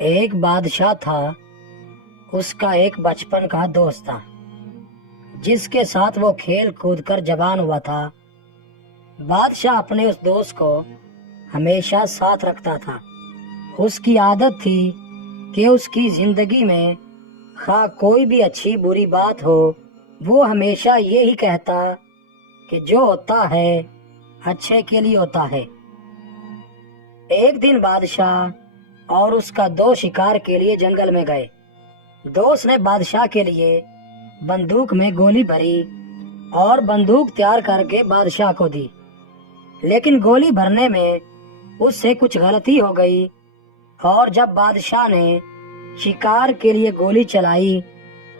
ایک بادشاہ تھا، اس کا ایک بچپن کا دوست تھا جس کے ساتھ وہ کھیل کود کر جوان ہوا تھا۔ بادشاہ اپنے اس دوست کو ہمیشہ ساتھ رکھتا تھا۔ اس کی عادت تھی کہ اس کی زندگی میں خواہ کوئی بھی اچھی بری بات ہو، وہ ہمیشہ یہی کہتا کہ جو ہوتا ہے اچھے کے لیے ہوتا ہے۔ ایک دن بادشاہ اور اس کا دوست شکار کے لیے جنگل میں گئے۔ دوست نے بادشاہ کے لیے بندوق میں گولی بھری اور بندوق تیار کر کے بادشاہ کو دی، لیکن گولی بھرنے میں اس سے کچھ غلطی ہو گئی اور جب بادشاہ نے شکار کے لیے گولی چلائی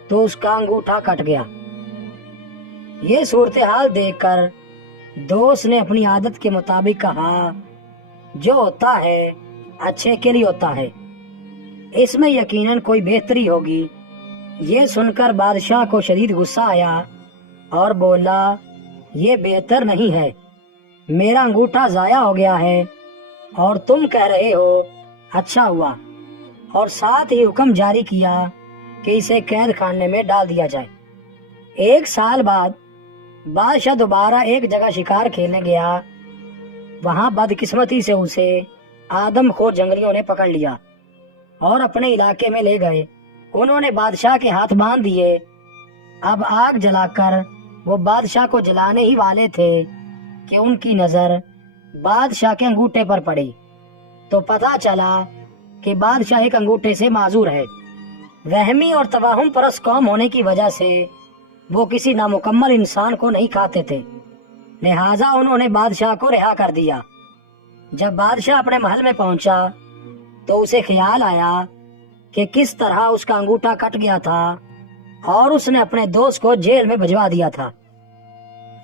تو اس کا انگوٹھا کٹ گیا۔ یہ صورتحال دیکھ کر دوست نے اپنی عادت کے مطابق کہا، جو ہوتا ہے اچھے کے لیے ہوتا ہے، اس میں یقیناً کوئی بہتری ہوگی۔ یہ سن کر بادشاہ کو شدید غصہ آیا اور بولا، یہ بہتر نہیں ہے، میرا انگوٹھا ضائع ہو گیا ہے اور تم کہہ رہے ہو اچھا ہوا، اور ساتھ ہی حکم جاری کیا کہ اسے قید خانے میں ڈال دیا جائے۔ ایک سال بعد بادشاہ دوبارہ ایک جگہ شکار کھیلنے گیا۔ وہاں بدقسمتی سے اسے آدم خور جنگلیوں نے پکڑ لیا اور اپنے علاقے میں لے گئے۔ انہوں نے بادشاہ کے ہاتھ باندھ دیے۔ اب آگ جلا کر وہ بادشاہ کو جلانے ہی والے تھے کہ ان کی نظر بادشاہ کے انگوٹھے پر پڑی تو پتہ چلا کہ بادشاہ ایک انگوٹھے سے معذور ہے۔ وہمی اور توہم پرست قوم ہونے کی وجہ سے وہ کسی نامکمل انسان کو نہیں کھاتے تھے، لہٰذا انہوں نے بادشاہ کو رہا کر دیا۔ جب بادشاہ اپنے محل میں پہنچا تو اسے خیال آیا کہ کس طرح اس کا انگوٹھا کٹ گیا تھا اور اس نے اپنے دوست کو جیل میں بھجوا دیا تھا۔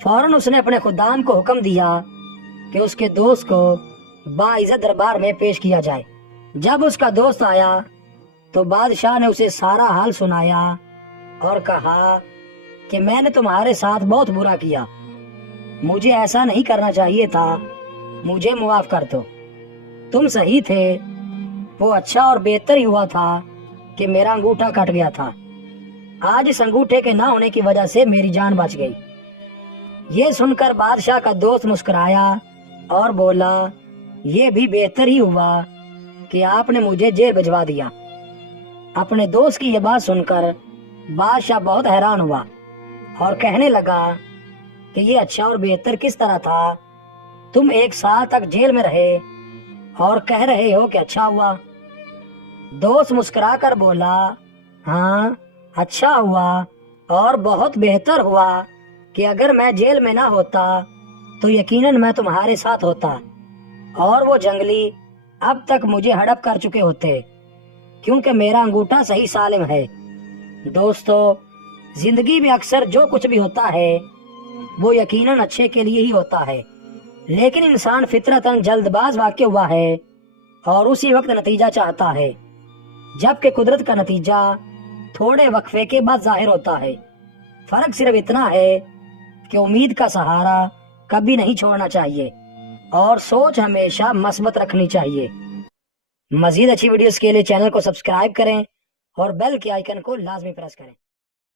فوراً اس نے اپنے خدام کو حکم دیا کہ اس کے دوست کو باعزت دربار میں پیش کیا جائے۔ جب اس کا دوست آیا تو بادشاہ نے اسے سارا حال سنایا اور کہا کہ میں نے تمہارے ساتھ بہت برا کیا، مجھے ایسا نہیں کرنا چاہیے تھا، مجھے معاف کر دو۔ تم صحیح تھے، وہ اچھا اور بہتر ہی ہوا تھا کہ میرا انگوٹھا کٹ گیا تھا۔ آج اس انگوٹھے کے نہ ہونے کی وجہ سے میری جان بچ گئی۔ یہ سن کر بادشاہ کا دوست مسکرایا اور بولا، یہ بھی بہتر ہی ہوا کہ آپ نے مجھے جیل بھجوا دیا۔ اپنے دوست کی یہ بات سن کر بادشاہ بہت حیران ہوا اور کہنے لگا کہ یہ اچھا اور بہتر کس طرح تھا؟ تم ایک سال تک جیل میں رہے اور کہہ رہے ہو کہ اچھا ہوا۔ دوست مسکرا کر بولا، ہاں اچھا ہوا اور بہت بہتر ہوا کہ اگر میں جیل میں نہ ہوتا تو یقیناً میں تمہارے ساتھ ہوتا اور وہ جنگلی اب تک مجھے ہڑپ کر چکے ہوتے، کیونکہ میرا انگوٹھا صحیح سالم ہے۔ دوستو، زندگی میں اکثر جو کچھ بھی ہوتا ہے وہ یقیناً اچھے کے لیے ہی ہوتا ہے، لیکن انسان فطرتاً جلد باز واقع ہوا ہے اور اسی وقت نتیجہ چاہتا ہے، جبکہ قدرت کا نتیجہ تھوڑے وقفے کے بعد ظاہر ہوتا ہے۔ فرق صرف اتنا ہے کہ امید کا سہارا کبھی نہیں چھوڑنا چاہیے اور سوچ ہمیشہ مثبت رکھنی چاہیے۔ مزید اچھی ویڈیوز کے لیے چینل کو سبسکرائب کریں اور بیل کے آئیکن کو لازمی پریس کریں۔